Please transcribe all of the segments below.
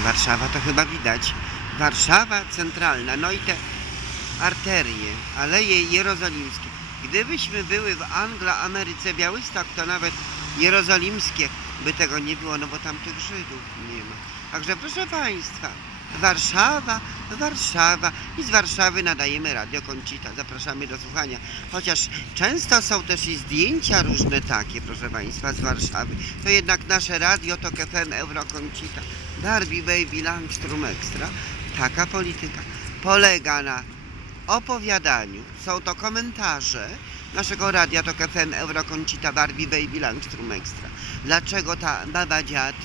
Warszawa to chyba widać. Warszawa centralna, no i te arterie, aleje jerozolimskie. Gdybyśmy były w Anglo-Ameryce Białystok, to nawet jerozolimskie by tego nie było, no bo tam tych Żydów nie ma. Także proszę Państwa, Warszawa, Warszawa i z Warszawy nadajemy Radio Koncita. Zapraszamy do słuchania. Chociaż często są też i zdjęcia różne takie, proszę Państwa, z Warszawy. To jednak nasze radio to FM Euro Koncita. Darby Baby Langstrom Extra. Taka polityka polega na opowiadaniu. Są to komentarze naszego radia to FM Eurokoncita Barbie Baby Langstrom Extra. Dlaczego ta baba dziad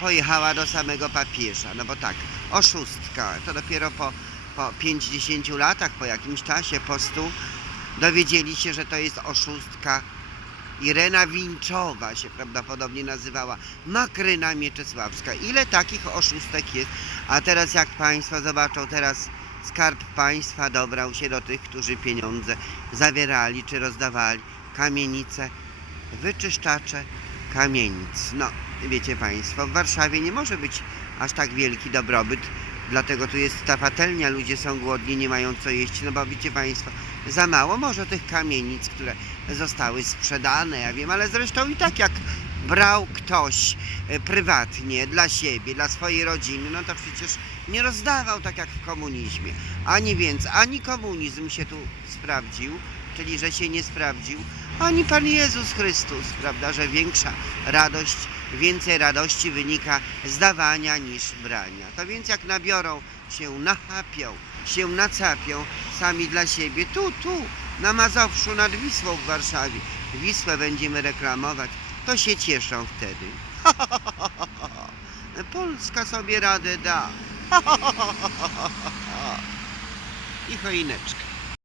pojechała do samego papieża? No bo tak, oszustka. To dopiero po, po 50 latach, po jakimś czasie postu dowiedzieli się, że to jest oszustka. Irena Winczowa się prawdopodobnie nazywała, Makryna Mieczysławska. Ile takich oszustek jest? A teraz jak Państwo zobaczą, teraz Skarb Państwa dobrał się do tych, którzy pieniądze zawierali czy rozdawali. Kamienice, wyczyszczacze kamienic. No, wiecie Państwo, w Warszawie nie może być aż tak wielki dobrobyt, dlatego tu jest ta patelnia, ludzie są głodni, nie mają co jeść, no bo wiecie Państwo, za mało może tych kamienic, które zostały sprzedane, ja wiem, ale zresztą i tak jak brał ktoś e, prywatnie dla siebie, dla swojej rodziny, no to przecież nie rozdawał tak jak w komunizmie. Ani więc, ani komunizm się tu sprawdził, czyli że się nie sprawdził, ani Pan Jezus Chrystus, prawda, że większa radość, więcej radości wynika z dawania niż brania. To więc jak nabiorą się, nachapią, się nacapią sami dla siebie, tu, tu, na Mazowszu nad Wisłą w Warszawie, Wisłę będziemy reklamować, to się cieszą wtedy. Polska sobie radę da. I choineczka.